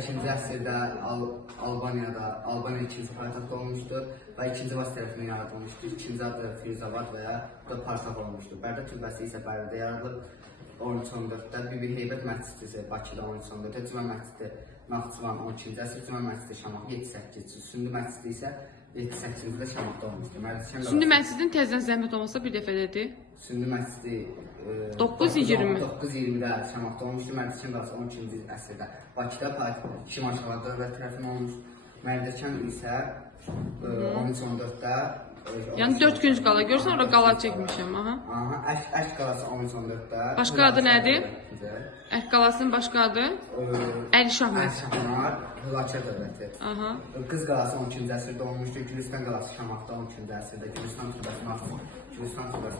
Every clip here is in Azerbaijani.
8-ci əsrdə Albaniya 2-ci paytaxt olmuşdur və 2-ci Vas tərəfindən yaradılmışdır. 2-ci adı Firuzabad və ya Parsaq olmuşdur. Bərdə türbəsi isə Bərdədə yaradılıb 13-14-də. Bibi Heybət məscidi Bakıda 13-14-də, Cümə məscidi Naxçıvan 12-ci əsr, Cümə məscidi Şamaxı 7-8-ci, Sündü məscidi isə 7-8-ci Şamaxda olmuşdur. Sündü məscidin təzədən zəhmət olmasa bir dəfə dedi. Sündü məscidi 9-20-də Şamaxda olmuşdur. Mərdəkan qalası 12-ci əsrdə Bakıda Şimal-Şamaxı dövlət tərəfindən olmuş. Mərdəkan isə 13-14-də. Yəni 4 gün qala görsən, orada qala çəkmişəm. Əşq qalası 13-14-də. Başqa adı nədir? Əşq qalasının başqa adı? Əlişah məscidi. Hülakər dövləti. Qız qalası 12-ci əsrdə olmuşdur. Gülüstan qalası Şamaxda 12-ci əsrdə. Gülüstan türbəsi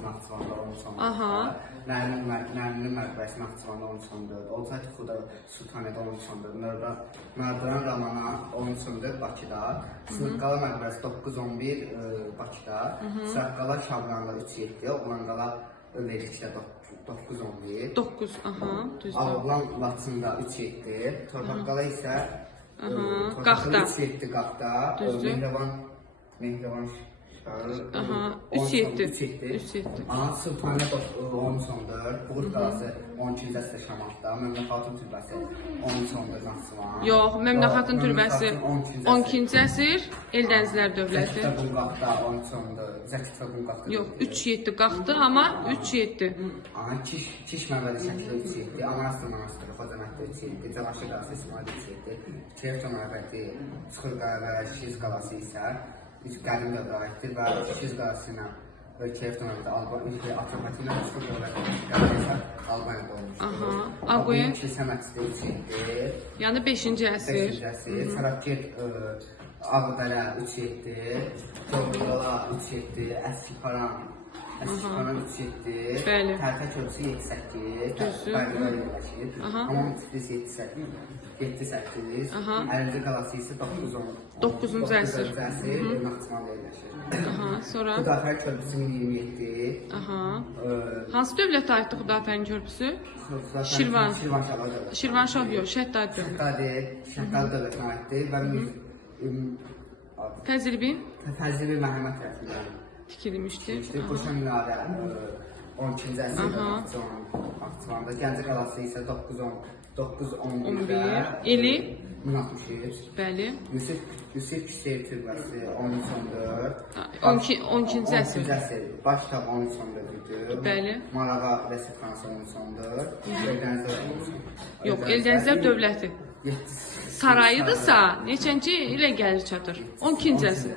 Naxçıvanda 13-14-də. Nərmin məqbəsi Naxçıvanda 13-14-də. Olcay Tuxuda Sultaniyədə 13-14-də. Nardıran Ramana 13-14 Bakıda. Sınıqqala məqbəsi 9-11 Bakıda. Sıraqqala Şabranda 3-7, Oğlanqala Överikdə 9-11. 9, düzdür. Ağlan Laçında 3-7, Torpaqqala isə Qaxda. 3-7 Qaxda, Mehrivan 3-7. Sultaniyyə 13-14, Buğur qalası 12-ci əsrdə Şamaxda, Məmnə Xatun türbəsi 13-14 Naxçıvan. Yox, Məmnə Xatun türbəsi 12-ci əsr, Eldənizlər dövləti. Zəki Təbun Qaxda 13-14, Zəki Təbun Qaxda. Yox, 3-7 Qaxda, amma 3-7. Kiş məbədi şəkli 3-7, Amanastır Manastırı Xocəmətdə 3-7, Cəvaşir qalası İsmail 3-7, Keyf məbədi Çıxır və Şiz qalası isə qədim dövrə aiddir və Şiz qalası ilə Keyf məbədi Atropatina Çıxır dövləti Albaniyada olmuşdur. Ağoyan kilsə məscidi 3-7. Yəni 5-ci əsr. 5-ci əsr. Sarapged Ağdərə 3-7, Torqala 3-7, Əskiparan 3-7, Tərtə Körpüsü 7-8, Bərdədə yerləşir. Hamam Tiflis 7-8, Əlincə qalası isə 9-cu əsr Naxçıvanda yerləşir. Sonra? Xudafər Körpüsü 27. Hansı dövlətə aiddir Xudafərin körpüsü? Şirvanşah yox, Şəddad dövləti. Şəddad dövlətinə aiddir və Fəzilbin Məhəmməd tərəfindən tikilmişdir. Qoşa Minarə 12-ci əsrdə Naxçıvanda, Gəncə qalası isə 9-11-də. Eli? 1063. Bəli. Yusif Küseyir türbəsi 13-14. 12-ci əsr. Baş kitab 13-14-dür. Bəli. Marağa Rəsədxanası 13-14. Eldənizlər 13-14. Yox, Eldənizlər dövləti. Sarayıdırsa, neçənci ilə gəlir çatır? 12-ci əsr.